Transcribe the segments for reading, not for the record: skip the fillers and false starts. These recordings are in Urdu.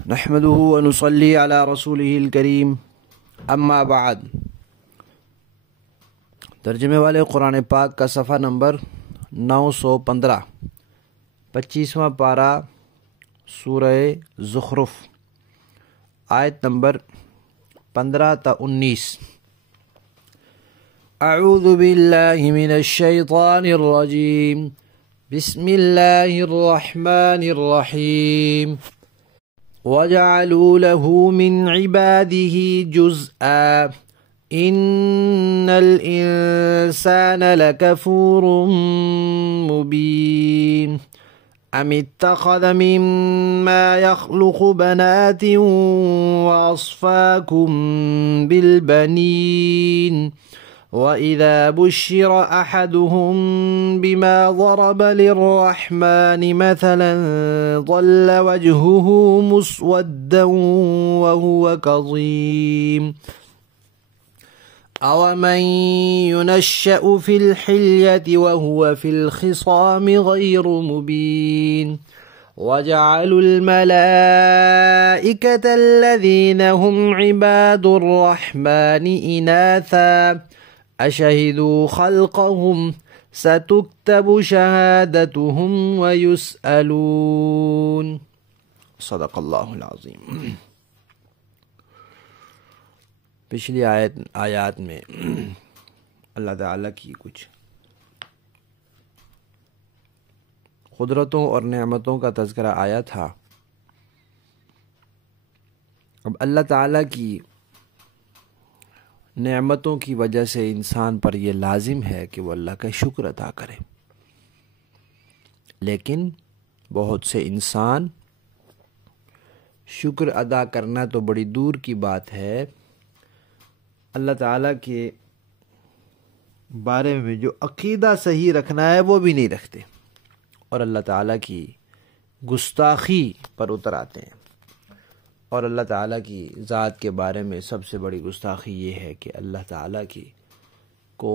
نحمده ونصلي على رسوله الكريم اما بعد۔ ترجمے والے قرآن پاک کا صفحہ نمبر 915، 25واں پارہ سورہ زخرف، آیت نمبر 15 تا 19۔ اعوذ باللہ من الشیطان الرجیم، بسم اللہ الرحمن الرحیم۔ وَجَعَلُوا لَهُ مِنْ عِبَادِهِ جُزْءًا إِنَّ الْإِنسَانَ لَكَفُورٌ مُبِينٌ أَمِ اتَّخَذَ مِمَّا يَخْلُقُ بَنَاتٍ وَأَصْفَاكُمْ بِالْبَنِينَ وَإِذَا بُشِّرَ أَحَدُهُمْ بِمَا ضَرَبَ لِلرَّحْمَنِ مَثَلًا ظَلَّ وَجْهُهُ مُسْوَدًّا وَهُوَ كَظِيمٌ أَوَمَنْ يُنَشَّأُ فِي الْحِلْيَةِ وَهُوَ فِي الْخِصَامِ غَيْرُ مُبِينٍ وَجَعَلُوا الْمَلَائِكَةَ الَّذِينَ هُمْ عِبَادُ الرَّحْمَنِ إِنَاثًا أَشَهِدُوا خَلْقَهُمْ سَتُكْتَبُ شَهَادَتُهُمْ وَيُسْأَلُونَ۔ صدق اللہ العظیم۔ پچھلی آیات میں اللہ تعالیٰ کی کچھ قدرتوں اور نعمتوں کا تذکرہ آیا تھا۔ اب اللہ تعالیٰ کی نعمتوں کی وجہ سے انسان پر یہ لازم ہے کہ وہ اللہ کا شکر ادا کرے، لیکن بہت سے انسان شکر ادا کرنا تو بڑی دور کی بات ہے، اللہ تعالیٰ کے بارے میں جو عقیدہ صحیح رکھنا ہے وہ بھی نہیں رکھتے، اور اللہ تعالیٰ کی گستاخی پر اتر آتے ہیں۔ اور اللہ تعالیٰ کی ذات کے بارے میں سب سے بڑی گستاخی یہ ہے کہ اللہ تعالیٰ کو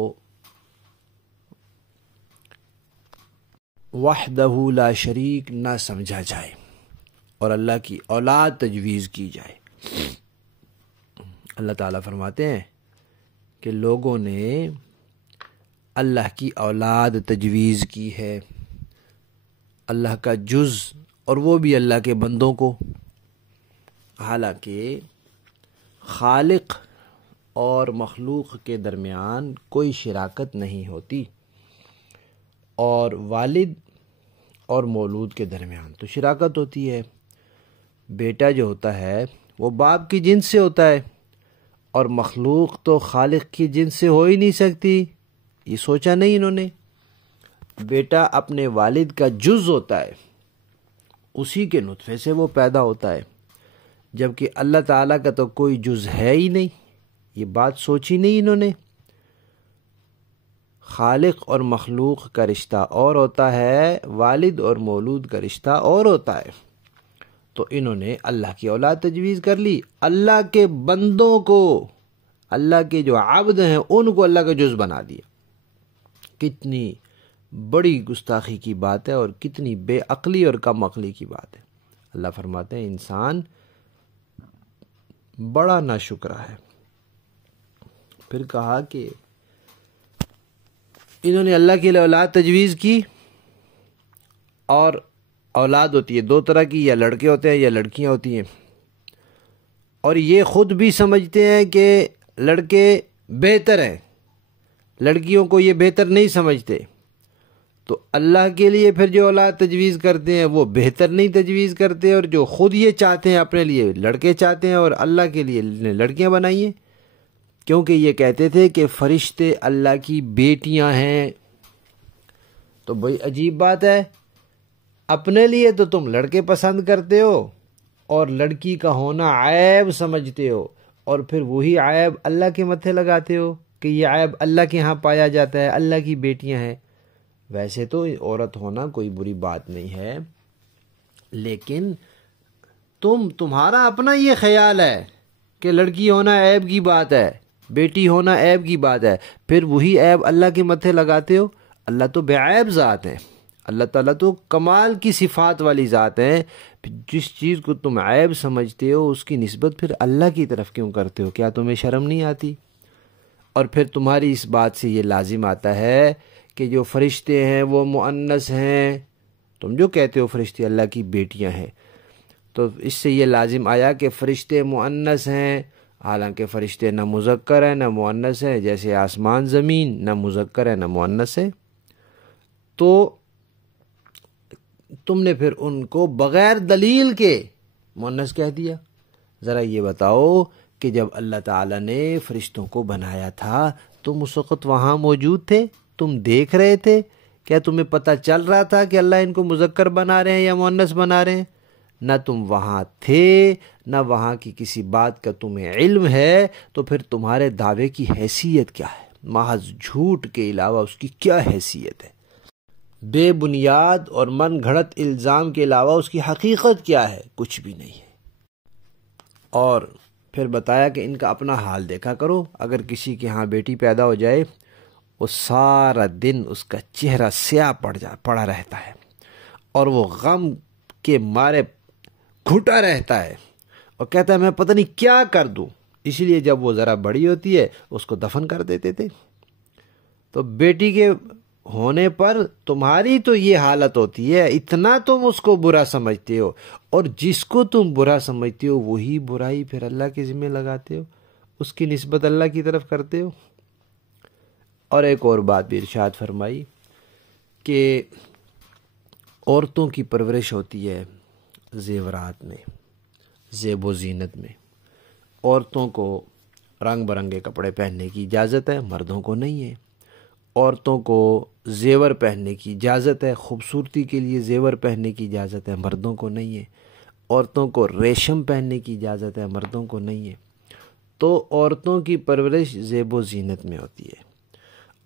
وحدہ لا شریک نہ سمجھا جائے اور اللہ کی اولاد تجویز کی جائے۔ اللہ تعالیٰ فرماتے ہیں کہ لوگوں نے اللہ کی اولاد تجویز کی ہے، اللہ کا جز، اور وہ بھی اللہ کے بندوں کو، حالانکہ خالق اور مخلوق کے درمیان کوئی شراکت نہیں ہوتی، اور والد اور مولود کے درمیان تو شراکت ہوتی ہے۔ بیٹا جو ہوتا ہے وہ باپ کی جنس سے ہوتا ہے، اور مخلوق تو خالق کی جنس سے ہو ہی نہیں سکتی، یہ سوچا نہیں انہوں نے۔ بیٹا اپنے والد کا جز ہوتا ہے، اسی کے نطفے سے وہ پیدا ہوتا ہے، جبکہ اللہ تعالیٰ کا تو کوئی جز ہے ہی نہیں، یہ بات سوچی نہیں انہوں نے۔ خالق اور مخلوق کا رشتہ اور ہوتا ہے، والد اور مولود کا رشتہ اور ہوتا ہے، تو انہوں نے اللہ کی اولاد تجویز کر لی۔ اللہ کے بندوں کو، اللہ کے جو عبد ہیں ان کو اللہ کا جز بنا دیا۔ کتنی بڑی گستاخی کی بات ہے، اور کتنی بے عقلی اور کم عقلی کی بات ہے۔ اللہ فرماتے ہیں انسان بڑا ناشکرا ہے۔ پھر کہا کہ انہوں نے اللہ کی اولاد تجویز کی، اور اولاد ہوتی ہے دو طرح کی، یا لڑکے ہوتے ہیں یا لڑکیاں ہوتی ہیں، اور یہ خود بھی سمجھتے ہیں کہ لڑکے بہتر ہیں، لڑکیوں کو یہ بہتر نہیں سمجھتے، تو اللہ کے لیے پھر جو اولاد تجویز کرتے ہیں وہ بہتر نہیں تجویز کرتے، اور جو خود یہ چاہتے ہیں اپنے لیے لڑکے چاہتے ہیں اور اللہ کے لیے لڑکیاں بنائی ہیں، کیونکہ یہ کہتے تھے کہ فرشتے اللہ کی بیٹیاں ہیں۔ تو بڑی عجیب بات ہے، اپنے لیے تو تم لڑکے پسند کرتے ہو اور لڑکی کا ہونا عیب سمجھتے ہو، اور پھر وہی عیب اللہ کے متھے لگاتے ہو کہ یہ عیب اللہ کے ہاں پایا جاتا ہے، اللہ کی بیٹیاں ہیں۔ ویسے تو عورت ہونا کوئی بری بات نہیں ہے، لیکن تمہارا اپنا یہ خیال ہے کہ لڑکی ہونا عیب کی بات ہے، بیٹی ہونا عیب کی بات ہے، پھر وہی عیب اللہ کے متھے لگاتے ہو۔ اللہ تو بے عیب ذات ہے، اللہ تعالیٰ تو کمال کی صفات والی ذات ہے، جس چیز کو تم عیب سمجھتے ہو اس کی نسبت پھر اللہ کی طرف کیوں کرتے ہو؟ کیا تمہیں شرم نہیں آتی؟ اور پھر تمہاری اس بات سے یہ لازم آتا ہے کہ جو فرشتے ہیں وہ مؤنث ہیں، تم جو کہتے ہو فرشتے اللہ کی بیٹیاں ہیں، تو اس سے یہ لازم آیا کہ فرشتے مؤنث ہیں، حالانکہ فرشتے نہ مذکر ہیں نہ مؤنث ہیں، جیسے آسمان زمین نہ مذکر ہے نہ مؤنث ہے۔ تو تم نے پھر ان کو بغیر دلیل کے مؤنث کہہ دیا۔ ذرا یہ بتاؤ کہ جب اللہ تعالیٰ نے فرشتوں کو بنایا تھا تم اس وقت وہاں موجود تھے؟ تم دیکھ رہے تھے؟ کیا تمہیں پتہ چل رہا تھا کہ اللہ ان کو مذکر بنا رہے ہیں یا مؤنث بنا رہے ہیں؟ نہ تم وہاں تھے نہ وہاں کی کسی بات کا تمہیں علم ہے، تو پھر تمہارے دعوے کی حیثیت کیا ہے؟ محض جھوٹ کے علاوہ اس کی کیا حیثیت ہے؟ بے بنیاد اور من گھڑت الزام کے علاوہ اس کی حقیقت کیا ہے؟ کچھ بھی نہیں ہے۔ اور پھر بتایا کہ ان کا اپنا حال دیکھا کرو، اگر کسی کے ہاں بیٹی پیدا ہو جائے وہ سارا دن اس کا چہرہ سیاہ پڑا رہتا ہے اور وہ غم کے مارے گھٹا رہتا ہے اور کہتا ہے میں پتہ نہیں کیا کر دوں، اس لیے جب وہ ذرا بڑی ہوتی ہے اس کو دفن کر دیتے تھے۔ تو بیٹی کے ہونے پر تمہاری تو یہ حالت ہوتی ہے، اتنا تم اس کو برا سمجھتے ہو، اور جس کو تم برا سمجھتے ہو وہی برائی پھر اللہ کے ذمہ لگاتے ہو، اس کی نسبت اللہ کی طرف کرتے ہو۔ اور ایک اور بات بھی ارشاد فرمائی کہ عورتوں کی پرورش ہوتی ہے زیورات میں، زیب و زینت میں۔ عورتوں کو رنگ برنگے کپڑے پہننے کی اجازت ہے، مردوں کو نہیں ہے۔ عورتوں کو زیور پہننے کی اجازت ہے، خوبصورتی کے لیے زیور پہننے کی اجازت ہے، مردوں کو نہیں ہے۔ عورتوں کو ریشم پہننے کی اجازت ہے، مردوں کو نہیں ہے۔ تو عورتوں کی پرورش زیب و زینت میں ہوتی ہے،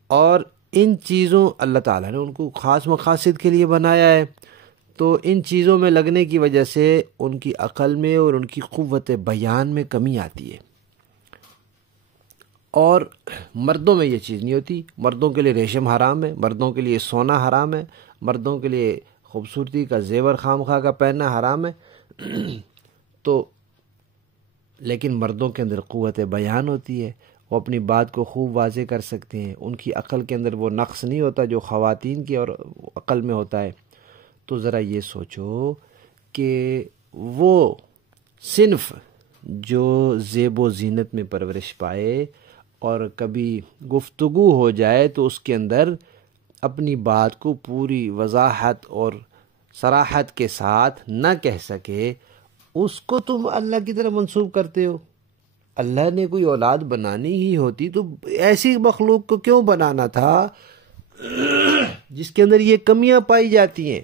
اور ان چیزوں اللہ تعالیٰ نے ان کو خاص مقاصد کے لیے بنایا ہے، تو ان چیزوں میں لگنے کی وجہ سے ان کی عقل میں اور ان کی قوت بیان میں کمی آتی ہے، اور مردوں میں یہ چیز نہیں ہوتی۔ مردوں کے لیے ریشم حرام ہے، مردوں کے لیے سونا حرام ہے، مردوں کے لیے خوبصورتی کا زیور خام خواہ کا پہننا حرام ہے۔ تو لیکن مردوں کے اندر قوت بیان ہوتی ہے، وہ اپنی بات کو خوب واضح کر سکتے ہیں، ان کی عقل کے اندر وہ نقص نہیں ہوتا جو خواتین کی اور عقل میں ہوتا ہے۔ تو ذرا یہ سوچو کہ وہ صنف جو زیب و زینت میں پرورش پائے اور کبھی گفتگو ہو جائے تو اس کے اندر اپنی بات کو پوری وضاحت اور صراحت کے ساتھ نہ کہہ سکے، اس کو تم اللہ کی طرف منسوب کرتے ہو۔ اللہ نے کوئی اولاد بنانی ہی ہوتی تو ایسی مخلوق کو کیوں بنانا تھا جس کے اندر یہ کمیاں پائی جاتی ہیں؟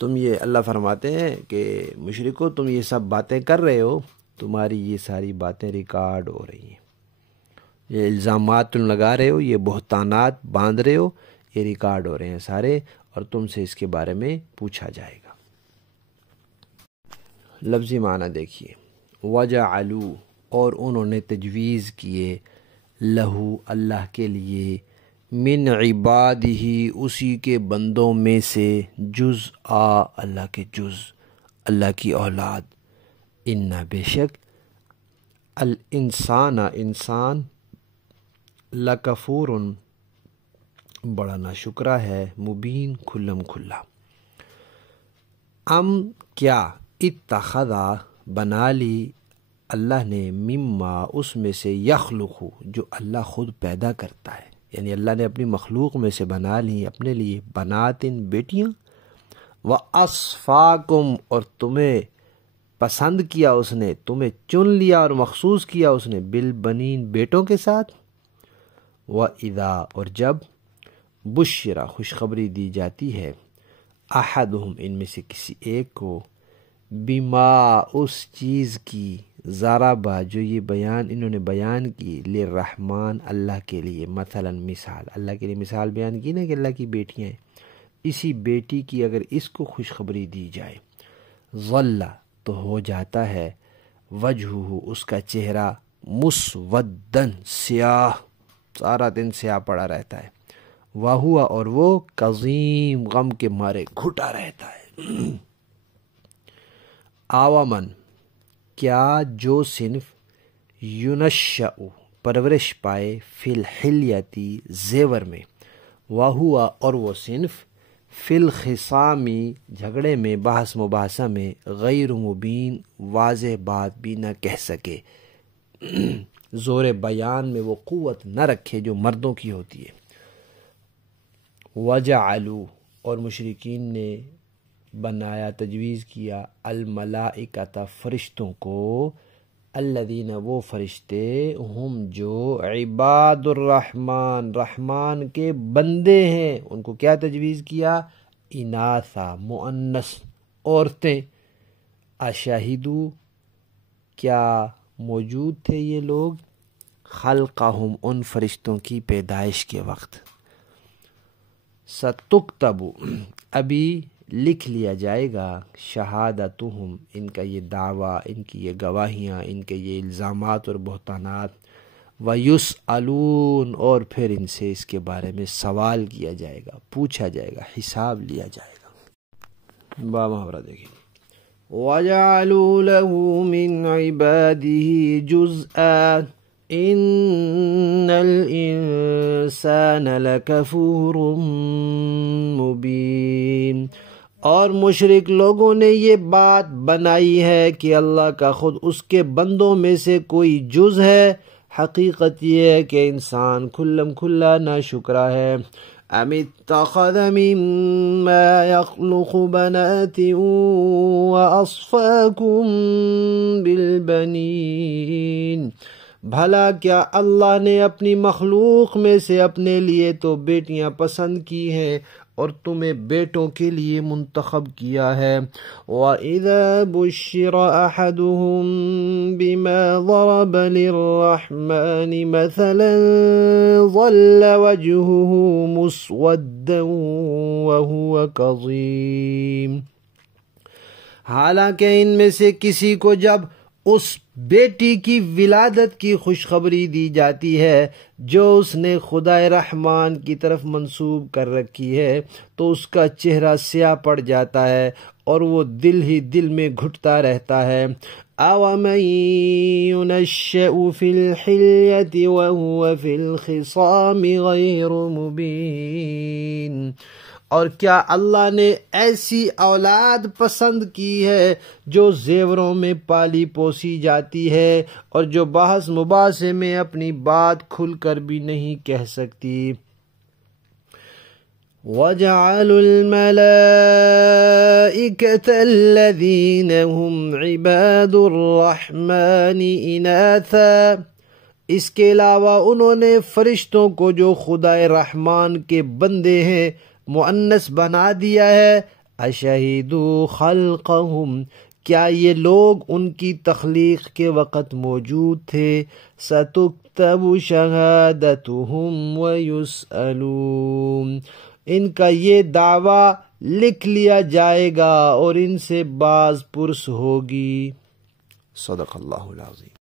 تم یہ اللہ فرماتے ہیں کہ مشرکو تم یہ سب باتیں کر رہے ہو، تمہاری یہ ساری باتیں ریکارڈ ہو رہی ہیں، یہ الزامات تم لگا رہے ہو، یہ بہتانات باندھ رہے ہو، یہ ریکارڈ ہو رہے ہیں سارے، اور تم سے اس کے بارے میں پوچھا جائے گا۔ لفظی معنی دیکھیے، وَجَعَلُوا، اور انہوں نے تجویز کیے، لہو اللہ کے لیے، من عبادہ اسی کے بندوں میں سے، جزءا اللہ کے جز، اللہ کی اولاد، اِنَّا بے شک، الانسان انسان، لکفور بڑا ناشکرہ ہے، مبین کھلم کھلا۔ کیا اتخذا بنا لی اللہ نے، مما اس میں سے، یخلق جو اللہ خود پیدا کرتا ہے، یعنی اللہ نے اپنی مخلوق میں سے بنا لی اپنے لیے، بناتن بیٹیاں، وَأَصْفَاكُمْ اور تمہیں پسند کیا اس نے، تمہیں چن لیا اور مخصوص کیا اس نے، بالبنین بیٹوں کے ساتھ، وَإِذَا اور جب، بشرا خوشخبری دی جاتی ہے، احدہم ان میں سے کسی ایک کو، بما اس چیز کی، ضربہ جو یہ بیان انہوں نے بیان کی، للرحمن اللہ کے لیے، مثلا مثال، اللہ کے لیے مثال بیان کی نا کہ اللہ کی بیٹیاں ہیں، اسی بیٹی کی اگر اس کو خوشخبری دی جائے، ظل تو ہو جاتا ہے، وجہہ اس کا چہرہ، مسودن سیاہ، سارا دن سیاہ پڑا رہتا ہے، وَهُوَ اور وہ کظیم غم کے مارے گھٹا رہتا ہے۔ آوامن کیا جو صنف یونشأ پرورش پائے فی الحلیتی زیور میں، وَهُوَ اور وہ صنف فی الخصامی جھگڑے میں بحث مباحثہ میں غیر مبین واضح بات بھی نہ کہہ سکے، زور بیان میں وہ قوت نہ رکھے جو مردوں کی ہوتی ہے۔ وَجَعَلُوا اور مشرکین نے بنایا تجویز کیا الملائکۃ فرشتوں کو، الذین وہ فرشتے ہم جو عباد الرحمن رحمان کے بندے ہیں، ان کو کیا تجویز کیا؟ اناثا مؤنث عورتیں، اشہدوا کیا موجود تھے یہ لوگ، خلقہم ان فرشتوں کی پیدائش کے وقت، ستکتب ابھی لکھ لیا جائے گا، شہادتہم ان کا یہ دعویٰ، ان کی یہ گواہیاں، ان کے یہ الزامات اور بہتانات، وَيُسْأَلُونَ اور پھر ان سے اس کے بارے میں سوال کیا جائے گا، پوچھا جائے گا، حساب لیا جائے گا۔ با محاورہ دیکھیں، وَجَعَلُوا لَهُ مِنْ عِبَادِهِ جُزْءًا إِنَّ الْإِنسَانَ لَكَفُورٌ مُبِينٌ اور مشرک لوگوں نے یہ بات بنائی ہے کہ اللہ کا خود اس کے بندوں میں سے کوئی جز ہے، حقیقت یہ ہے کہ انسان کھلم کھلا ناشکرا ہے۔ ام اتخذ مما يخلق بنات واصفاكم بالبنين بھلا کیا اللہ نے اپنی مخلوق میں سے اپنے لیے تو بیٹیاں پسند کی ہیں اور تمہیں بیٹوں کے لیے منتخب کیا ہے۔ وَإِذَا بُشِّرَ أَحَدُهُم بِمَا ضَرَبَ لِلرَّحْمَنِ مَثَلًا ظَلَّ وَجْهُهُ مُسْوَدًّا وَهُوَ كَظِيمٌ حالانکہ ان میں سے کسی کو جب اس بیٹی کی ولادت کی خوشخبری دی جاتی ہے جو اس نے خدائے رحمان کی طرف منسوب کر رکھی ہے تو اس کا چہرہ سیاہ پڑ جاتا ہے اور وہ دل ہی دل میں گھٹتا رہتا ہے۔ أَوَمَن يُنَشَّأُ فِي الْحِلْيَةِ وَهُوَ فِي الْخِصَامِ غَيْرُ مُبِينٍ اور کیا اللہ نے ایسی اولاد پسند کی ہے جو زیوروں میں پالی پوسی جاتی ہے اور جو بحث مباحثے میں اپنی بات کھل کر بھی نہیں کہہ سکتی؟ وَجَعَلُوا الْمَلَائِكَةَ الَّذِينَ هُمْ عِبَادُ الرَّحْمَنِ إِنَاثًا اس کے علاوہ انہوں نے فرشتوں کو جو خدائے رحمان کے بندے ہیں مؤنث بنا دیا ہے۔ اشہدوا خلقہم کیا یہ لوگ ان کی تخلیق کے وقت موجود تھے؟ ستکتب شہادتہم ویسألون ان کا یہ دعویٰ لکھ لیا جائے گا اور ان سے باز پرس ہوگی۔ صدق اللہ العظیم۔